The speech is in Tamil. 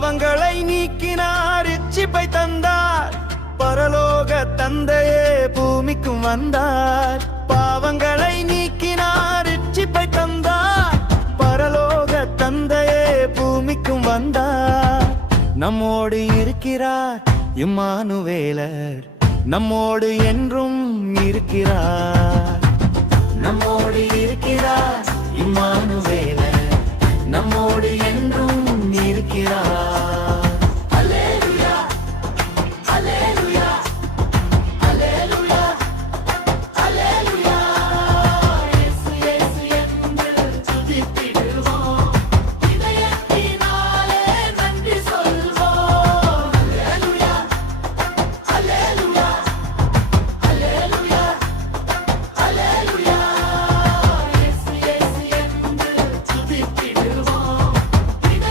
பாவங்களை நீக்கினார், இச்சிப்பை தந்தார், பரலோக தந்தையே பூமிக்கும் வந்தார். பாவங்களை நீக்கினார், இச்சிப்பை தந்தார், பரலோக தந்தையே பூமிக்கும் வந்தார். நம்மோடு இருக்கிறார் இம்மானுவேலர், நம்மோடு என்றும் இருக்கிறார். நம்மோடு இருக்கிறார் இம்மானுவேலர், நம்மோடு என்றும்